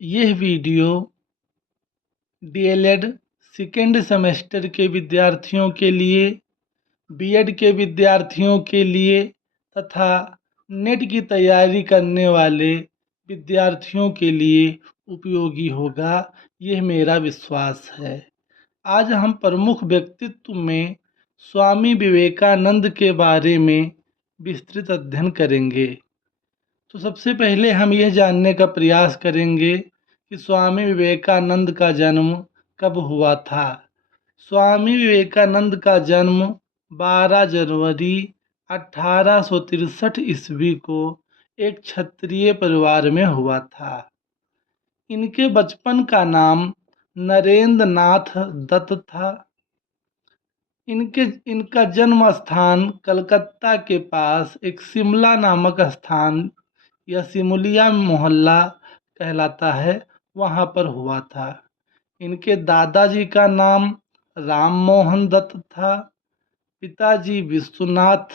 यह video DElEd second semester के विद्यार्थियों के लिए, बीएड के विद्यार्थियों के लिए तथा नेट की तैयारी करने वाले विद्यार्थियों के लिए उपयोगी होगा, यह मेरा विश्वास है। आज हम प्रमुख व्यक्तित्व में स्वामी विवेकानंद के बारे में विस्तृत अध्ययन करेंगे। तो सबसे पहले हम यह जानने का प्रयास करेंगे कि स्वामी विवेकानंद का जन्म कब हुआ था। स्वामी विवेकानंद का जन्म 12 जनवरी 1863 ईस्वी को एक क्षत्रिय परिवार में हुआ था। इनके बचपन का नाम नरेंद्र नाथ दत्त था। इनका जन्म स्थान कलकत्ता के पास एक शिमला नामक स्थान या सिमुलिया मोहल्ला कहलाता है, वहाँ पर हुआ था। इनके दादाजी का नाम राम मोहन दत्त था। पिताजी विश्वनाथ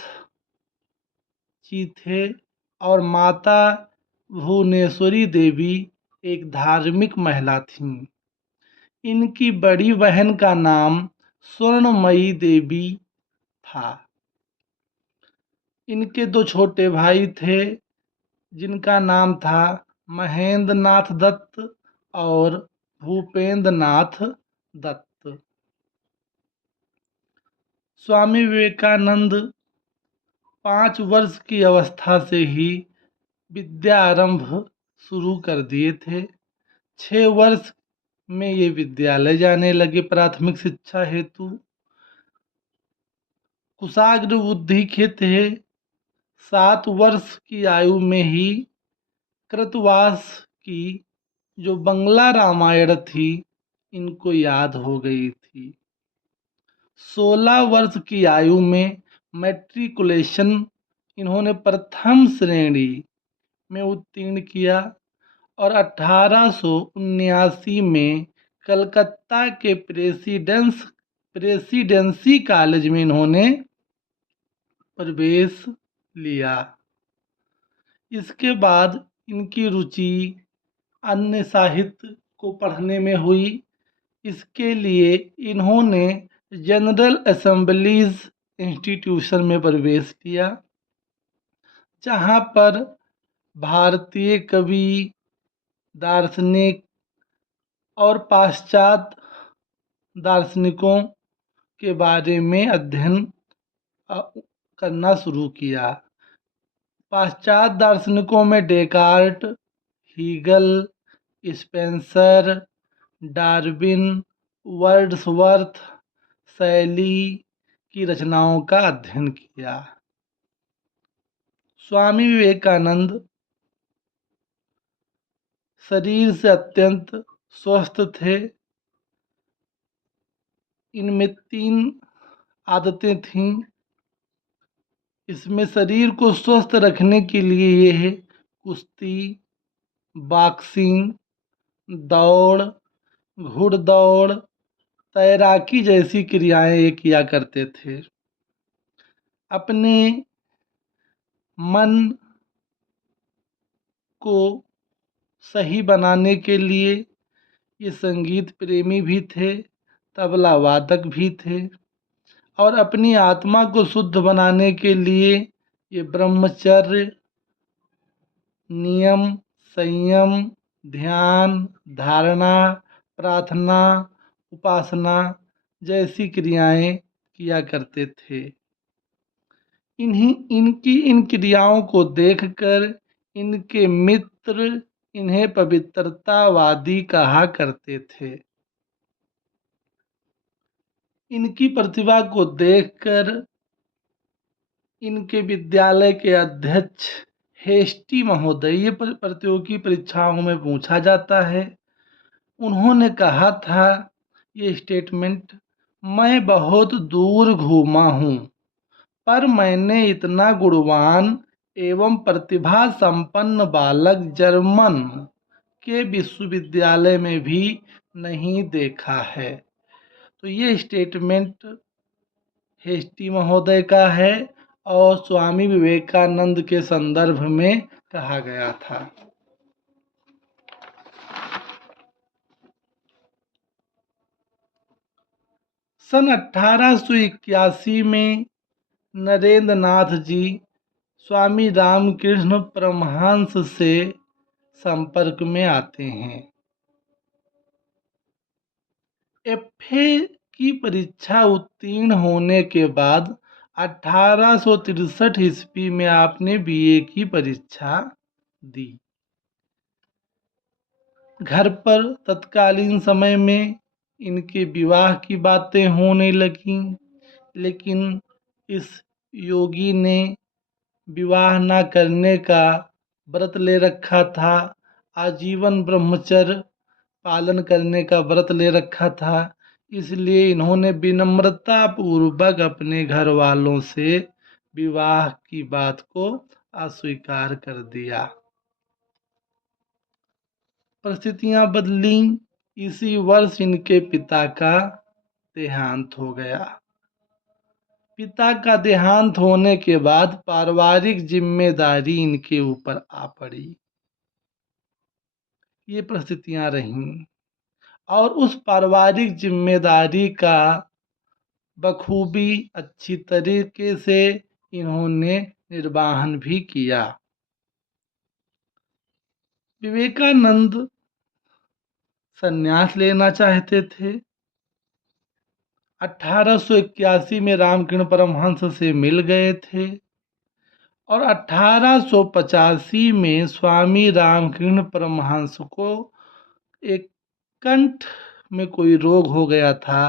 जी थे और माता भुवनेश्वरी देवी एक धार्मिक महिला थीं। इनकी बड़ी बहन का नाम स्वर्णमयी देवी था। इनके दो छोटे भाई थे जिनका नाम था महेंद्र नाथ दत्त और भूपेंद्र नाथ दत्त। स्वामी विवेकानंद 5 वर्ष की अवस्था से ही विद्या आरंभ शुरू कर दिए थे। 6 वर्ष में ये विद्यालय जाने लगे प्राथमिक शिक्षा हेतु। कुशाग्र बुद्धि के थे। 7 वर्ष की आयु में ही कृतवास की जो बंगला रामायण थी इनको याद हो गई थी। 16 वर्ष की आयु में मैट्रिकुलेशन इन्होंने प्रथम श्रेणी में उत्तीर्ण किया और 1879 में कलकत्ता के प्रेसिडेंसी कॉलेज में इन्होंने प्रवेश लिया। इसके बाद इनकी रुचि अन्य साहित्य को पढ़ने में हुई। इसके लिए इन्होंने जनरल असेंबलीज इंस्टीट्यूशन में प्रवेश लिया, जहाँ पर भारतीय कवि, दार्शनिक और पाश्चात्य दार्शनिकों के बारे में अध्ययन करना शुरू किया। पाश्चात्य दार्शनिकों में Descartes, Hegel, Spencer, Darwin, Wordsworth, Shelley की रचनाओं का अध्ययन किया। स्वामी विवेकानंद शरीर से अत्यंत स्वस्थ थे। इनमें 3 आदतें थीं। इसमें शरीर को स्वस्थ रखने के लिए ये है कुश्ती, बॉक्सिंग, दौड़, घुड़दौड़, तैराकी जैसी क्रियाएं ये किया करते थे। अपने मन को सही बनाने के लिए ये संगीत प्रेमी भी थे, तबला वादक भी थे और अपनी आत्मा को शुद्ध बनाने के लिए ये ब्रह्मचर्य, नियम, संयम, ध्यान, धारणा, प्रार्थना, उपासना जैसी क्रियाएं किया करते थे। इनकी इन क्रियाओं को देखकर इनके मित्र इन्हें पवित्रतावादी कहा करते थे। इनकी प्रतिभा को देखकर इनके विद्यालय के अध्यक्ष हेस्टी महोदय, ये प्रतियोगी परीक्षाओं में पूछा जाता है, उन्होंने कहा था ये स्टेटमेंट, मैं बहुत दूर घूमा हूँ पर मैंने इतना गुणवान एवं प्रतिभा संपन्न बालक जर्मन के विश्वविद्यालय में भी नहीं देखा है। तो ये स्टेटमेंट हेस्टी महोदय का है और स्वामी विवेकानंद के संदर्भ में कहा गया था। सन 1881 में नरेंद्र नाथ जी स्वामी रामकृष्ण परमहंस से संपर्क में आते हैं। एफए की परीक्षा उत्तीर्ण होने के बाद 1863 ईस्वी में आपने बीए की परीक्षा दी। घर पर तत्कालीन समय में इनके विवाह की बातें होने लगीं, लेकिन इस योगी ने विवाह न करने का व्रत ले रखा था, आजीवन ब्रह्मचर्य पालन करने का व्रत ले रखा था। इसलिए इन्होंने विनम्रता पूर्वक अपने घर वालों से विवाह की बात को अस्वीकार कर दिया। परिस्थितियां बदली। इसी वर्ष इनके पिता का देहांत हो गया। पिता का देहांत होने के बाद पारिवारिक जिम्मेदारी इनके ऊपर आ पड़ी। ये परिस्थितियां रहीं और उस पारिवारिक जिम्मेदारी का बखूबी अच्छी तरीके से इन्होंने निर्वहन भी किया। विवेकानंद संन्यास लेना चाहते थे। 1881 में रामकृष्ण परमहंस से मिल गए थे और 1885 में स्वामी रामकृष्ण परमहंस को एक कंठ में कोई रोग हो गया था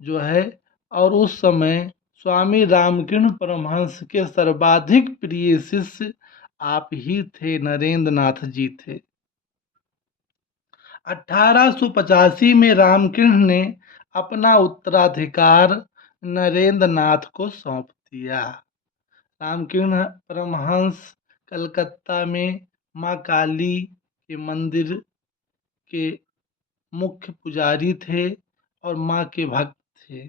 जो है, और उस समय स्वामी रामकृष्ण परमहंस के सर्वाधिक प्रिय शिष्य आप ही थे, नरेंद्र नाथ जी थे। 1885 में रामकृष्ण ने अपना उत्तराधिकार नरेंद्र नाथ को सौंप दिया। रामकृष्ण परमहंस कलकत्ता में माँ काली के मंदिर के मुख्य पुजारी थे और माँ के भक्त थे।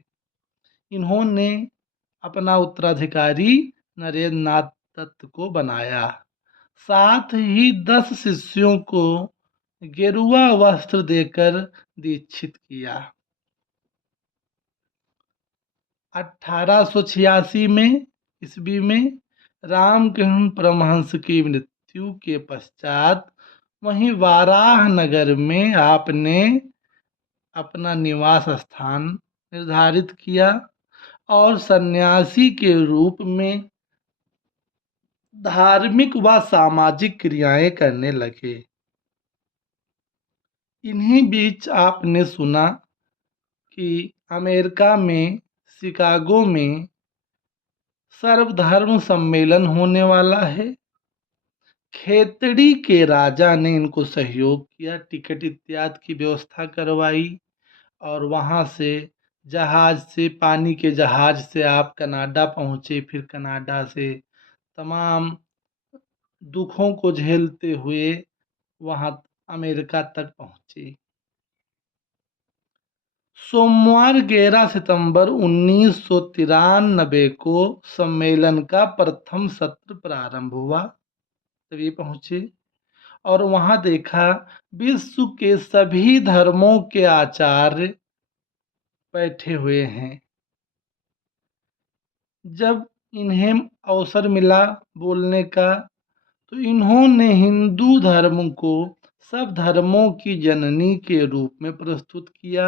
इन्होंने अपना उत्तराधिकारी नरेंद्र नाथ दत्त को बनाया। साथ ही 10 शिष्यों को गेरुआ वस्त्र देकर दीक्षित किया। 1886 में ईस्वी में रामकृष्ण परमहंस की मृत्यु के पश्चात वहीं वाराह नगर में आपने अपना निवास स्थान निर्धारित किया और सन्यासी के रूप में धार्मिक व सामाजिक क्रियाएं करने लगे। इन्हीं बीच आपने सुना कि अमेरिका में शिकागो में सर्वधर्म सम्मेलन होने वाला है। खेतड़ी के राजा ने इनको सहयोग किया, टिकट इत्यादि की व्यवस्था करवाई और वहाँ से जहाज से, पानी के जहाज से आप कनाडा पहुँचे। फिर कनाडा से तमाम दुखों को झेलते हुए वहाँ अमेरिका तक पहुँचे। सोमवार 11 सितंबर 1993 को सम्मेलन का प्रथम सत्र प्रारंभ हुआ। तब ये पहुँचे और वहाँ देखा विश्व के सभी धर्मों के आचार्य बैठे हुए हैं। जब इन्हें अवसर मिला बोलने का तो इन्होंने हिंदू धर्म को सब धर्मों की जननी के रूप में प्रस्तुत किया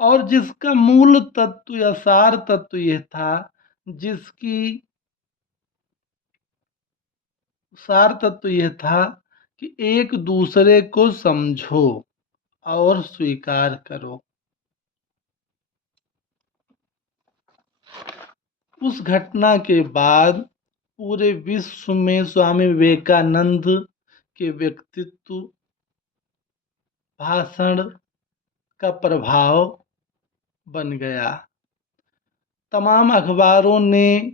और जिसका मूल तत्व या सार तत्व यह था, जिसकी सार तत्व यह था कि एक दूसरे को समझो और स्वीकार करो। उस घटना के बाद पूरे विश्व में स्वामी विवेकानंद के व्यक्तित्व, भाषण का प्रभाव बन गया। तमाम अखबारों ने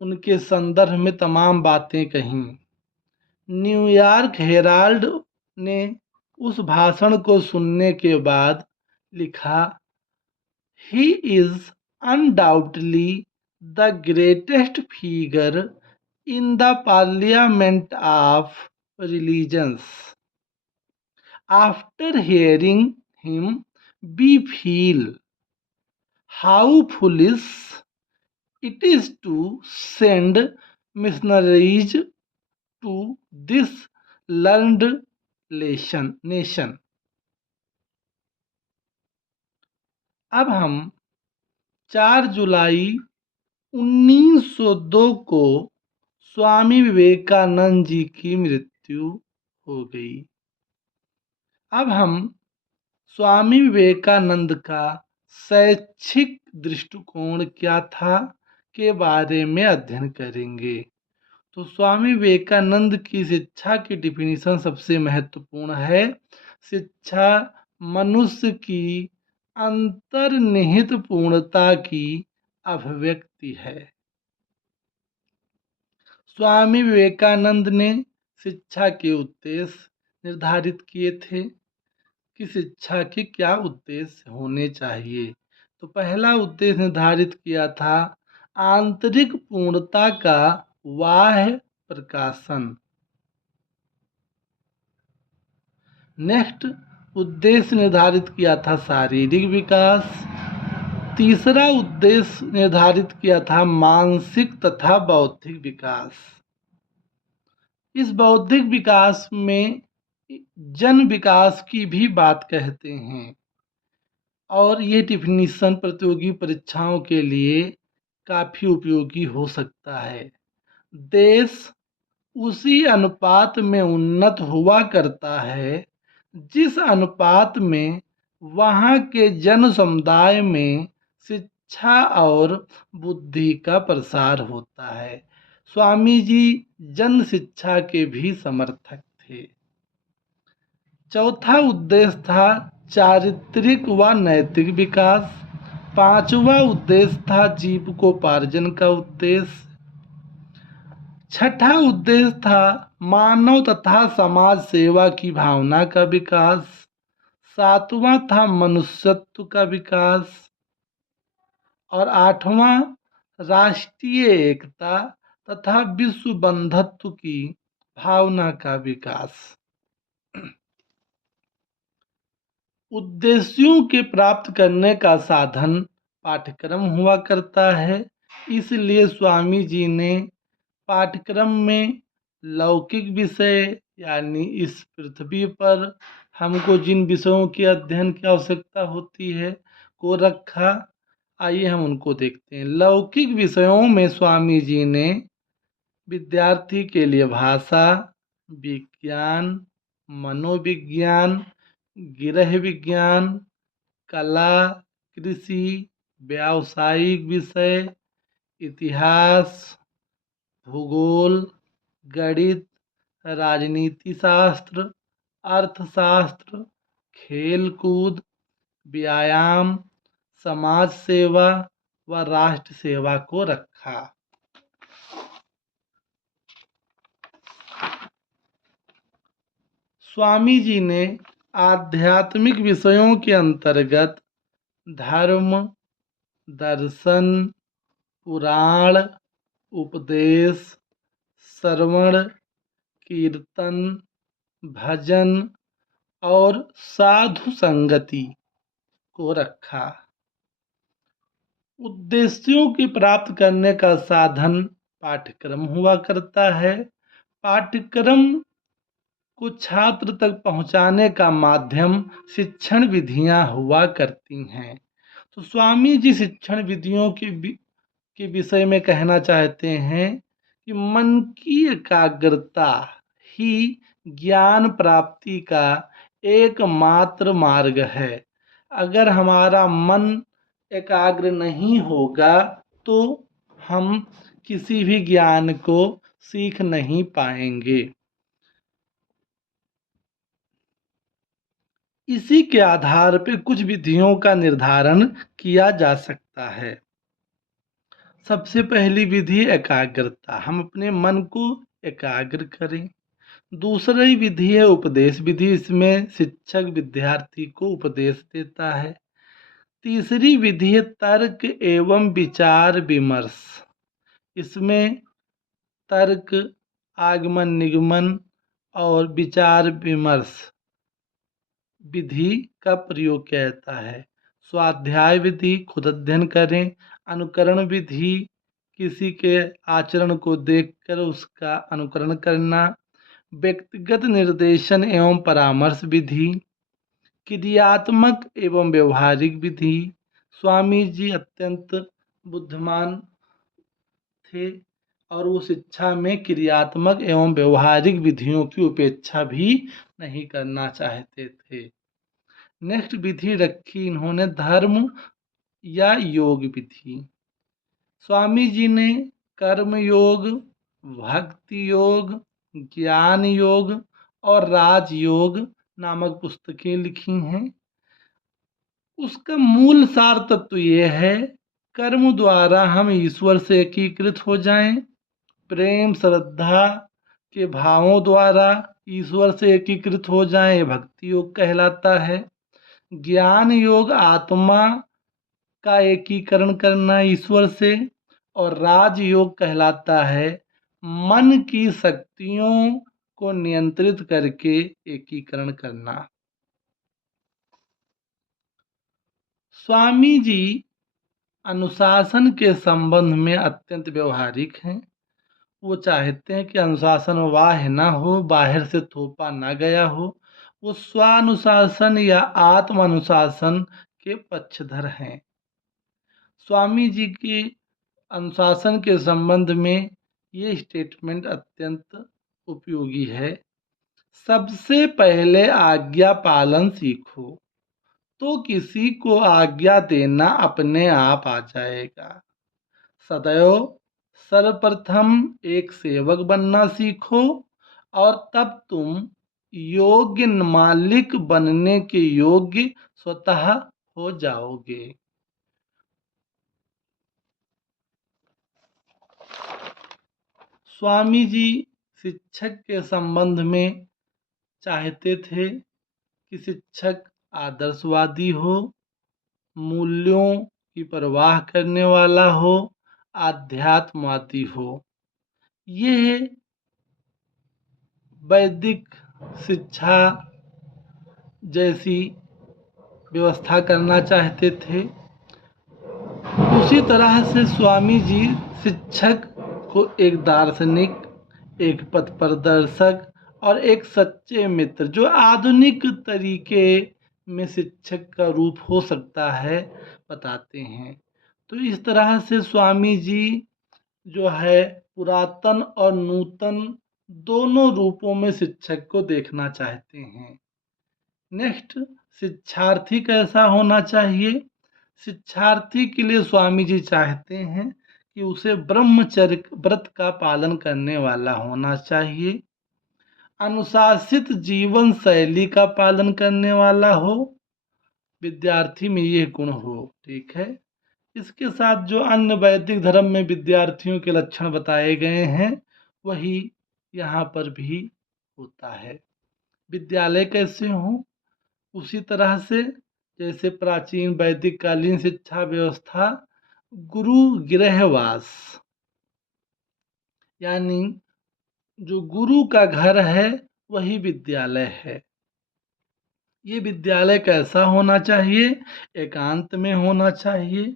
उनके संदर्भ में तमाम बातें कहीं। न्यूयॉर्क हेराल्ड ने उस भाषण को सुनने के बाद लिखा, he is undoubtedly the greatest figure in the parliament of religions. After hearing him we feel how foolish it is to send missionaries to this learned nation. अब हम 4 जुलाई 1902 को स्वामी विवेकानंद जी की मृत्यु हो गई। अब हम स्वामी विवेकानंद का शैक्षिक दृष्टिकोण क्या था के बारे में अध्ययन करेंगे। तो स्वामी विवेकानंद की शिक्षा की डिफिनीशन सबसे महत्वपूर्ण है। शिक्षा मनुष्य की अंतर्निहित पूर्णता की अभिव्यक्ति है। स्वामी विवेकानंद ने शिक्षा के उद्देश्य निर्धारित किए थे कि शिक्षा के क्या उद्देश्य होने चाहिए। तो पहला उद्देश्य निर्धारित किया था आंतरिक पूर्णता का बाह्य प्रकाशन। नेक्स्ट उद्देश्य निर्धारित किया था शारीरिक विकास। तीसरा उद्देश्य निर्धारित किया था मानसिक तथा बौद्धिक विकास। इस बौद्धिक विकास में जन विकास की भी बात कहते हैं और ये डिफिनीशन प्रतियोगी परीक्षाओं के लिए काफ़ी उपयोगी हो सकता है। देश उसी अनुपात में उन्नत हुआ करता है जिस अनुपात में वहाँ के जन समुदाय में शिक्षा और बुद्धि का प्रसार होता है। स्वामी जी जन शिक्षा के भी समर्थक थे। चौथा उद्देश्य था चारित्रिक व नैतिक विकास। पांचवा उद्देश्य था जीविकोपार्जन का उद्देश्य। छठा उद्देश्य था मानव तथा समाज सेवा की भावना का विकास। सातवां था मनुष्यत्व का विकास और आठवां राष्ट्रीय एकता तथा विश्व बंधुत्व की भावना का विकास। उद्देश्यों के प्राप्त करने का साधन पाठ्यक्रम हुआ करता है। इसलिए स्वामी जी ने पाठ्यक्रम में लौकिक विषय यानी इस पृथ्वी पर हमको जिन विषयों के अध्ययन की आवश्यकता होती है को रखा। आइए हम उनको देखते हैं। लौकिक विषयों में स्वामी जी ने विद्यार्थी के लिए भाषा, विज्ञान, मनोविज्ञान, गृह विज्ञान, कला, कृषि, व्यावसायिक विषय, इतिहास, भूगोल, गणित, राजनीति शास्त्र, अर्थशास्त्र, खेल कूद, व्यायाम, समाज सेवा व राष्ट्र सेवा को रखा। स्वामी जी ने आध्यात्मिक विषयों के अंतर्गत धर्म, दर्शन, पुराण, उपदेश, श्रवण, कीर्तन, भजन और साधु संगति को रखा। उद्देश्यों की प्राप्त करने का साधन पाठ्यक्रम हुआ करता है। पाठ्यक्रम को छात्र तक पहुंचाने का माध्यम शिक्षण विधियां हुआ करती हैं। तो स्वामी जी शिक्षण विधियों के विषय में कहना चाहते हैं कि मन की एकाग्रता ही ज्ञान प्राप्ति का एकमात्र मार्ग है। अगर हमारा मन एकाग्र नहीं होगा तो हम किसी भी ज्ञान को सीख नहीं पाएंगे। इसी के आधार पर कुछ विधियों का निर्धारण किया जा सकता है। सबसे पहली विधि एकाग्रता, हम अपने मन को एकाग्र करें। दूसरी विधि है उपदेश विधि, इसमें शिक्षक विद्यार्थी को उपदेश देता है। तीसरी विधि है तर्क एवं विचार विमर्श, इसमें तर्क, आगमन निगमन और विचार विमर्श विधि का प्रयोग किया जाता है। स्वाध्याय विधि, खुद अध्ययन करें। अनुकरण विधि, किसी के आचरण को देखकर उसका अनुकरण करना। व्यक्तिगत निर्देशन एवं परामर्श विधि। क्रियात्मक एवं व्यवहारिक विधि। स्वामी जी अत्यंत बुद्धिमान थे और वो शिक्षा में क्रियात्मक एवं व्यवहारिक विधियों की उपेक्षा भी नहीं करना चाहते थे। नेक्स्ट विधि रखी इन्होंने धर्म या योग विधि। स्वामी जी ने कर्म योग, भक्ति योग, ज्ञान योग और राजयोग नामक पुस्तकें लिखी हैं। उसका मूल सार तत्व ये है, कर्म द्वारा हम ईश्वर से एकीकृत हो जाएं। प्रेम श्रद्धा के भावों द्वारा ईश्वर से एकीकृत हो जाएं, ये भक्ति योग कहलाता है। ज्ञान योग आत्मा का एकीकरण करना ईश्वर से, और राजयोग कहलाता है मन की शक्तियों को नियंत्रित करके एकीकरण करना। स्वामी जी अनुशासन के संबंध में अत्यंत व्यवहारिक हैं। वो चाहते हैं कि अनुशासन बाह्य ना हो, बाहर से थोपा ना गया हो। वो स्वानुशासन या आत्म अनुशासन के पक्षधर हैं। स्वामी जी के अनुशासन के संबंध में ये स्टेटमेंट अत्यंत उपयोगी है। सबसे पहले आज्ञा पालन सीखो, तो किसी को आज्ञा देना अपने आप आ जाएगा। सदैव सर्वप्रथम एक सेवक बनना सीखो और तब तुम योग्य मालिक बनने के योग्य स्वतः हो जाओगे। स्वामी जी शिक्षक के संबंध में चाहते थे कि शिक्षक आदर्शवादी हो, मूल्यों की परवाह करने वाला हो, आध्यात्मवादी हो। यह वैदिक शिक्षा जैसी व्यवस्था करना चाहते थे। उसी तरह से स्वामी जी शिक्षक को एक दार्शनिक, एक पथ प्रदर्शक और एक सच्चे मित्र, जो आधुनिक तरीके में शिक्षक का रूप हो सकता है, बताते हैं। तो इस तरह से स्वामी जी जो है पुरातन और नूतन दोनों रूपों में शिक्षक को देखना चाहते हैं। नेक्स्ट, शिक्षार्थी कैसा होना चाहिए? शिक्षार्थी के लिए स्वामी जी चाहते हैं कि उसे ब्रह्मचर्य व्रत का पालन करने वाला होना चाहिए, अनुशासित जीवन शैली का पालन करने वाला हो, विद्यार्थी में ये गुण हो। ठीक है। इसके साथ जो अन्य वैदिक धर्म में विद्यार्थियों के लक्षण बताए गए हैं, वही यहाँ पर भी होता है। विद्यालय कैसे हो? उसी तरह से जैसे प्राचीन वैदिक कालीन शिक्षा व्यवस्था, गुरु गृहवास, यानी जो गुरु का घर है वही विद्यालय है। ये विद्यालय कैसा होना चाहिए? एकांत में होना चाहिए,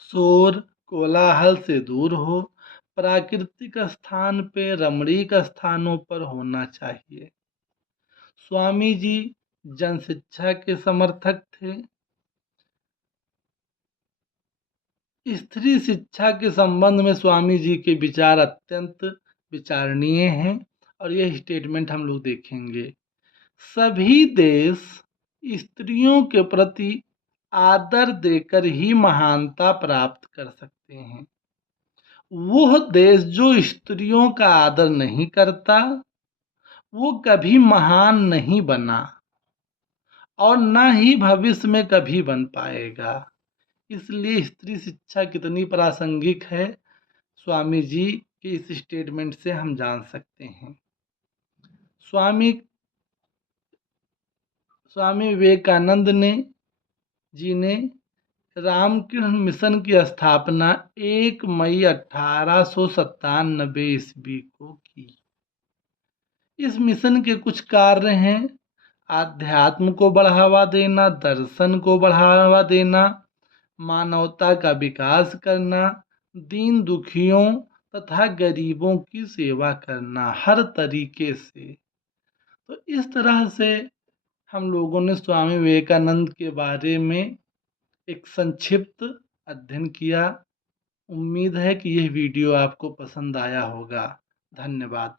शोर कोलाहल से दूर हो, प्राकृतिक स्थान पे, रमणीक स्थानों पर होना चाहिए। स्वामी जी जन शिक्षा के समर्थक थे। स्त्री शिक्षा के संबंध में स्वामी जी के विचार अत्यंत विचारणीय हैं और यह स्टेटमेंट हम लोग देखेंगे। सभी देश स्त्रियों के प्रति आदर देकर ही महानता प्राप्त कर सकते हैं। वह देश जो स्त्रियों का आदर नहीं करता, वो कभी महान नहीं बना और न ही भविष्य में कभी बन पाएगा। इसलिए स्त्री शिक्षा कितनी प्रासंगिक है, स्वामी जी के इस स्टेटमेंट से हम जान सकते हैं। स्वामी विवेकानंद जी ने रामकृष्ण मिशन की स्थापना 1 मई 1897 ईस्वी को की। इस मिशन के कुछ कार्य हैं। आध्यात्म को बढ़ावा देना, दर्शन को बढ़ावा देना, मानवता का विकास करना, दीन दुखियों तथा गरीबों की सेवा करना हर तरीके से। तो इस तरह से हम लोगों ने स्वामी विवेकानंद के बारे में एक संक्षिप्त अध्ययन किया। उम्मीद है कि यह वीडियो आपको पसंद आया होगा। धन्यवाद।